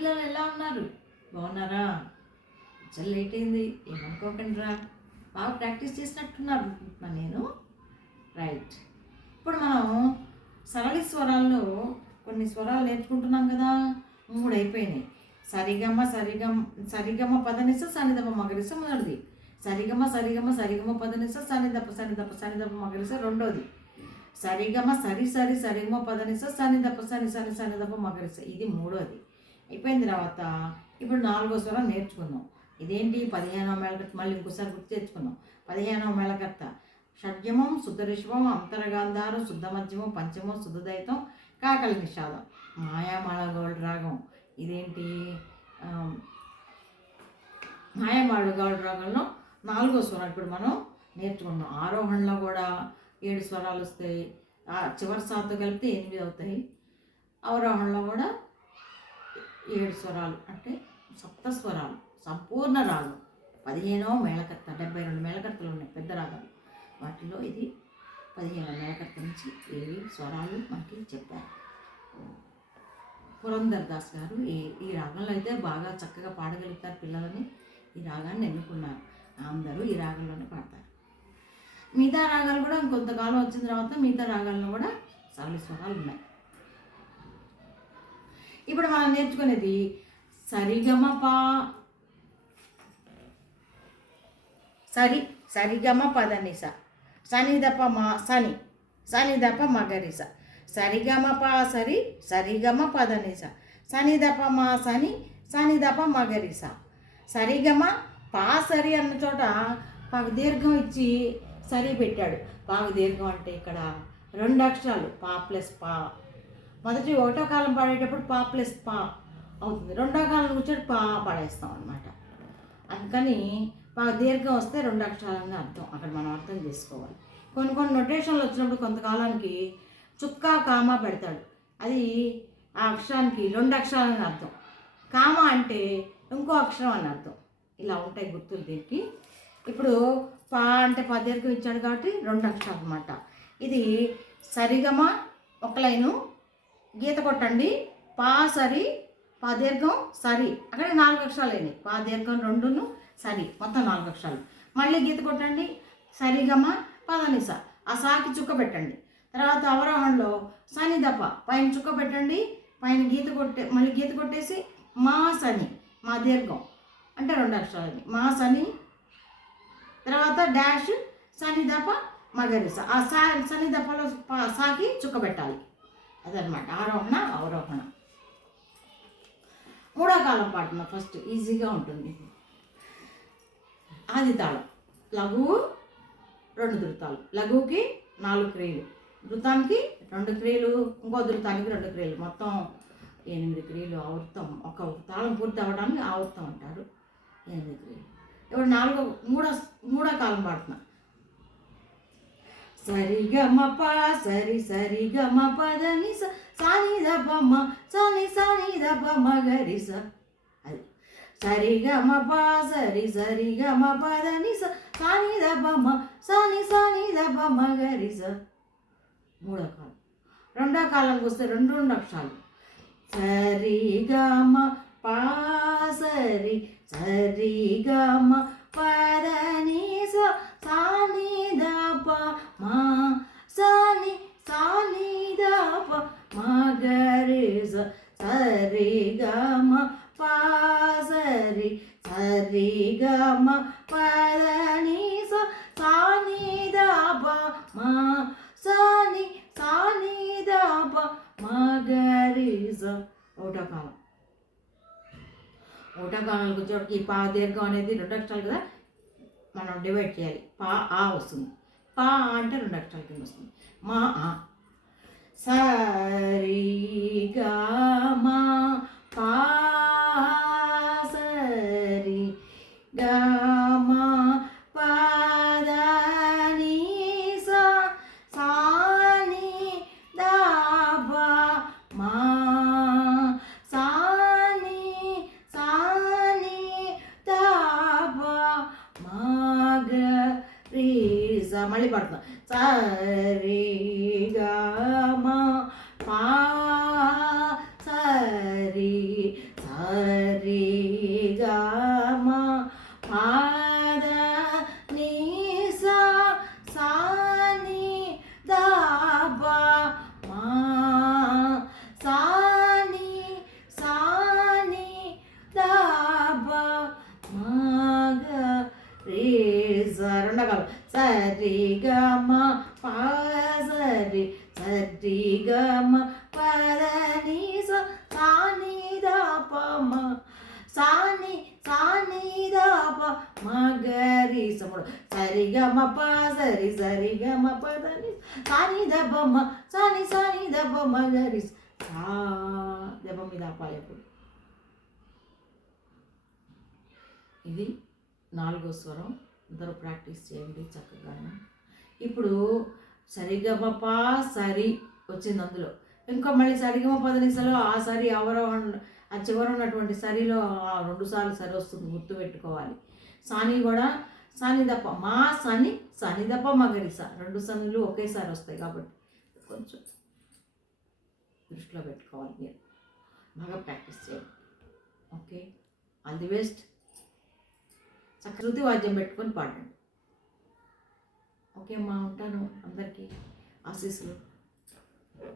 పిల్లలు ఎలా ఉన్నారు? బాగున్నారా? చాలా లేట్ అయింది, ఏమనుకోకండి రా. బాగా ప్రాక్టీస్ చేసినట్టున్నారు అనుకుంటున్నాను నేను. రైట్. ఇప్పుడు మనం సరళి స్వరాల్లో కొన్ని స్వరాలు నేర్చుకుంటున్నాం కదా. 3 అయిపోయినాయి. సరిగమ సరిగమ సరిగమ పదనిస సనిదప మగరిస మొదటిది. సరిగమ సరిగమ సరిగమ పదనిస సనిదప సనిదప సనిదప మగరిస రెండోది. సరిగమ సరి సరి సరిగమ పదనిస సనిదప సని సని సనిదప మగరిస ఇది మూడోది. అయిపోయిన తర్వాత ఇప్పుడు 4వ స్వరం నేర్చుకుందాం. ఇదేంటి 15వ మేళకర్త. మళ్ళీ ఇంకోసారి గుర్తు తెచ్చుకుందాం. 15వ మేళకర్త షడ్జమం శుద్ధరిషభం అంతరగాంధారం శుద్ధ మధ్యమం పంచమం శుద్ధదైతం కాకలి నిషాదం మాయామాళ గౌడ రాగం. ఇదేంటి మాయామాళ గౌడ రాగంలో 4వ స్వరం ఇప్పుడు మనం నేర్చుకుందాం. ఆరోహణలో కూడా 7 స్వరాలు వస్తాయి. చివరి సాతో కలిపితే 8 అవుతాయి. అవరోహణలో కూడా 7 స్వరాలు అంటే సప్త స్వరాలు సంపూర్ణ రాగం. 15వ మేళకర్త. 72 మేళకర్తలు ఉన్నాయి పెద్ద రాగాలు. వాటిలో ఇది 15వ మేళకర్త నుంచి 7 స్వరాలు మనకి చెప్పారు. పురంధర్ దాస్ గారు ఈ రాగంలో అయితే బాగా చక్కగా పాడగలుగుతారు పిల్లలని. ఈ రాగాన్ని ఎన్నుకున్నారు. అందరూ ఈ రాగంలోనే పాడతారు. మిగతా రాగాలు కూడా ఇంకొంతకాలం వచ్చిన తర్వాత మిగతా రాగాల్లో కూడా సరళి స్వరాలు ఉన్నాయి. ఇప్పుడు మనం నేర్చుకునేది సరిగమప సరిగమ పదనిస సనిదప మా సని సనిదప మగరిస సరిగమప సరిగమ పదనిస సనిదప మా సని సనిదప మగరిస. సరిగమ పా సరి అన్న చోట పాకు దీర్ఘం ఇచ్చి సరి పెట్టాడు. పాకు దీర్ఘం అంటే ఇక్కడ 2 అక్షరాలు పా ప్లస్ పా. మొదటి 1వ కాలం పాడేటప్పుడు పా ప్లస్ పా అవుతుంది. 2వ కాలం కూర్చొని పా పాడేస్తాం అనమాట. అందుకని పాకు దీర్ఘం వస్తే 2 అక్షరాలని అర్థం. అక్కడ మనం అర్థం చేసుకోవాలి. కొన్ని నొటేషన్లు వచ్చినప్పుడు కొంతకాలానికి చుక్కా కామా పెడతాడు. అది ఆ అక్షరానికి 2 అక్షరాలని అర్థం. కామా అంటే ఇంకో అక్షరం అని అర్థం. ఇలా ఉంటాయి గుర్తులు దీనికి. ఇప్పుడు పా అంటే పా దీర్ఘం ఇచ్చాడు కాబట్టి 2 అక్షరాలు అన్నమాట. ఇది సరిగమ ఒక లైను గీత కొట్టండి. పా సరి పా దీర్ఘం సరి అక్కడ 4 అక్షరాలు అయినాయి. పా దీర్ఘం 2ను సరి మొత్తం 4 అక్షరాలు. మళ్ళీ గీత కొట్టండి. సరిగమ పదనిస ఆ సాకి చుక్క పెట్టండి. తర్వాత అవరోహణలో సనిదప పైన చుక్క పెట్టండి. పైన మళ్ళీ గీత కొట్టేసి మా సని మా దీర్ఘం అంటే 2 అక్షరాలు మా సని. తర్వాత డాష్ సనిదప మగరిస ఆ సనిదపలో సాకి చుక్క పెట్టాలి. అదనమాట ఆరోహణ అవరోహణ. 3వ కాలం పాడుతున్నా. ఫస్ట్ ఈజీగా ఉంటుంది. ఆది తాళం లఘువు 2 ధృతాలు. లఘువుకి 4 క్రియలు, ధృతానికి 2 క్రియలు, ఇంకో ధృతానికి 2 క్రియలు, మొత్తం 8 క్రియలు. ఆవృతం ఒక తాళం పూర్తి అవ్వడానికి ఆవృతం అంటారు. 8 క్రియలు. ఇప్పుడు 3వ కాలం పాడుతున్నా. సరిగమప సరిగమ పదనిస సనిదప మ సని సనిదప మగరిస. అది సరిగమప సరిగమ పదనిస సనిదప మ సని సనిదప మగరిస. 3వ కాలం. 2వ కాలానికి వస్తే 2 అక్షరాలు. సరిగమ పా సరిగమ పదనిస సనిదప మా సని సనిదప మగరిస. సరిగమ పా సరిగమ పదనిస సనిదప మా సని సనిదప మగరిస. 1వ కాలం. 1వ కాలానికి వచ్చేటికి పా దీర్ఘం అనేది 2 అక్షరాలు కదా, మనం డివైడ్ చేయాలి. పా ఆ వస్తుంది. పా అంటే 2 అక్షరాల కింద వస్తుంది. మా ఆ సరిగమ పా సరిగమ పదనిస సనిదప మా సని సనిదప మగరిస. మళ్ళీ పడుతున్నాం. సరిగమ పా సరి రి గా మా పాద నీ సా సా ని దా పా మా సా ని సా ని దా పా మా గ రే స రెండో సరి గ మ పా సరి సరి గ మ పద ని స సా ని దా ప మ సా ని దా ప మ గ రి స మూడు సరి గ మ ప సరి గ మ పద ని సా ని ద ప మ సా ని ద ప మ గ రి సా దెబ్బ మీద ఆపాలి. ఇది 4వ స్వరం. అందరూ ప్రాక్టీస్ చేయండి చక్కగాను. ఇప్పుడు సరిగమప సరి వచ్చింది అందులో. ఇంకా మళ్ళీ సరిగమ పదనిసలో ఆ సరి ఎవరో ఆ చివర ఉన్నటువంటి సరిలో 2 సార్లు సరి వస్తుంది, గుర్తు పెట్టుకోవాలి. సాని కూడా సాని దప్ప మా సని సని దప్ప మగరిస 2 సనులు ఒకేసారి వస్తాయి కాబట్టి కొంచెం దృష్టిలో పెట్టుకోవాలి. మీరు బాగా ప్రాక్టీస్ చేయండి. Okay, all the best. శృతి వాద్యం పెట్టుకొని పాడండి. ఓకే అమ్మా, ఉంటాను. అందరికీ ఆశీస్సులు.